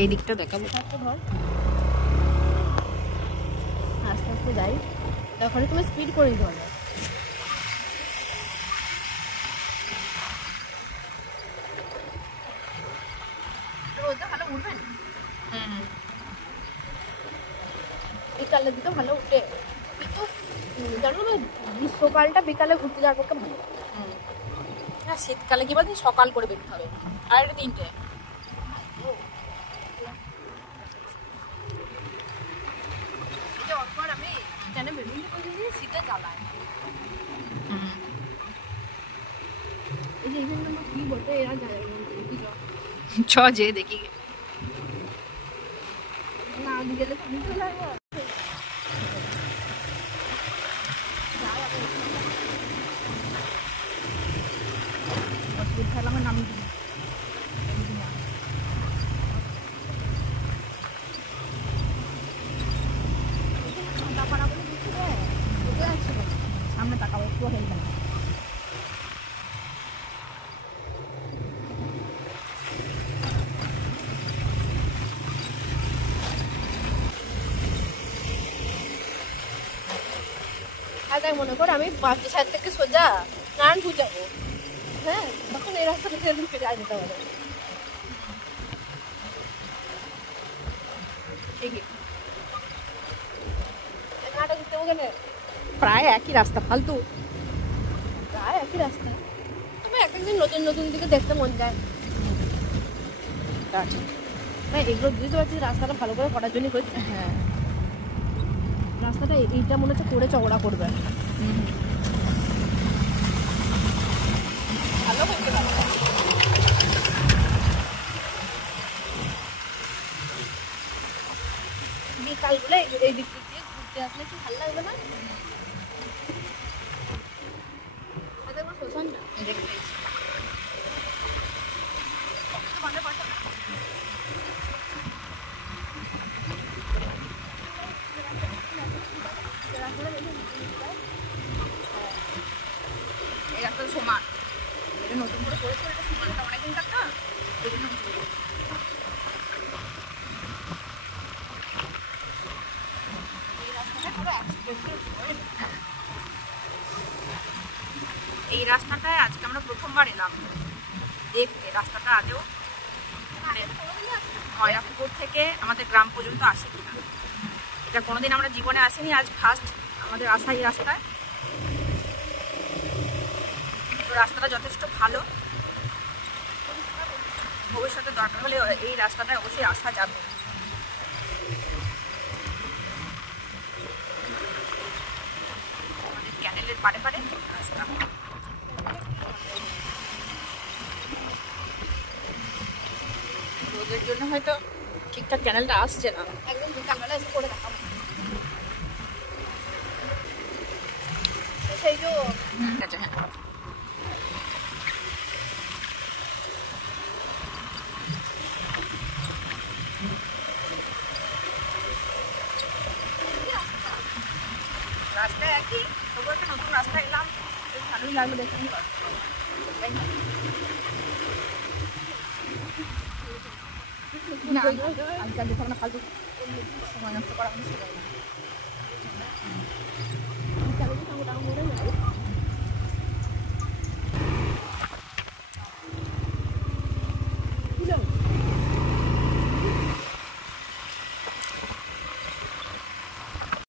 এই দিকটা দেখাবো, ধর আস্তে আস্তে যাই, তখন তুমি স্পিড করে দিতে হবে। রোদটা ভালো উঠবে না, বিকালের দিকে ভালো উঠে, কিন্তু জানো না গ্রীষ্মকালটা বিকালে ঘুরতে যাওয়ার পক্ষে ভালো। হ্যাঁ, শীতকালে কি বলছি সকাল করে বেরোতে হবে, 2:30 আমি কেন বেরোতে বলছি শীতে জ্বালায়। এই যে ইভেন্ট নাম্বার 3 বলতে এরা যায় ছ যে দেখি না গেলে তুমি তো লাগবে। খেলাম নামি দিই সামনে তাকাবো একটু হেল না। তাই মনে করো আমি বাকি সাইড থেকে সোজা নারায়ণপুর যাবো, হ্যাঁ তখন এই রাস্তাটা সেদিন ফিরে যেতে পারে। ঠিকই নাটক দিতে ওখানে প্রায় একই রাস্তা, ফালতু প্রায় একই রাস্তা, তবে এক একদিন নতুন নতুন দিকে দেখতে মন যায়। না এগুলো বুঝতে পারছি রাস্তাটা ভালো করে করার জন্যই হচ্ছে। হ্যাঁ, রাস্তাটা এইটা মনে হচ্ছে করে চওড়া করবে, ভালো করতে পারবে। বিকালগুলো এই দিক দিয়ে ঘুরতে আসলে কি ভালো লাগবে না? শ্মশানটা এই রাস্তা সমান, এটা নতুন করে করেছে, এটা সমানটা অনেকদিন থাকতো এই জন্য এই রাস্তাটায় আজকে আমরা প্রথমবার এলাম দেখতে। রাস্তাটা আজও মানে ময়রাপুকুর থেকে আমাদের গ্রাম পর্যন্ত আসে কিনা, এটা কোনোদিন আমরা জীবনে আসিনি, আজ ফার্স্ট আমাদের আসা এই রাস্তায়। তো রাস্তাটা যথেষ্ট ভালো, ভবিষ্যতে দরকার হলে এই রাস্তাটায় অবশ্যই আসা যাবে। আমাদের ক্যানেলের পাড়ে পাড়ে রাস্তা, রোদের জন্য হয়তো ঠিকঠাক ক্যানেলটা আসছে না। একদম বিকালবেলা এসে করে দেখাবো সেই যে আচ্ছা হ্যাঁ, রাস্তা একই, তবু একটা নতুন রাস্তা এলাম, বেশ ভালোই লাগলো দেখতে। না আজকাল দেখো না ফালতু সময় নষ্ট করা, আমি সময় না।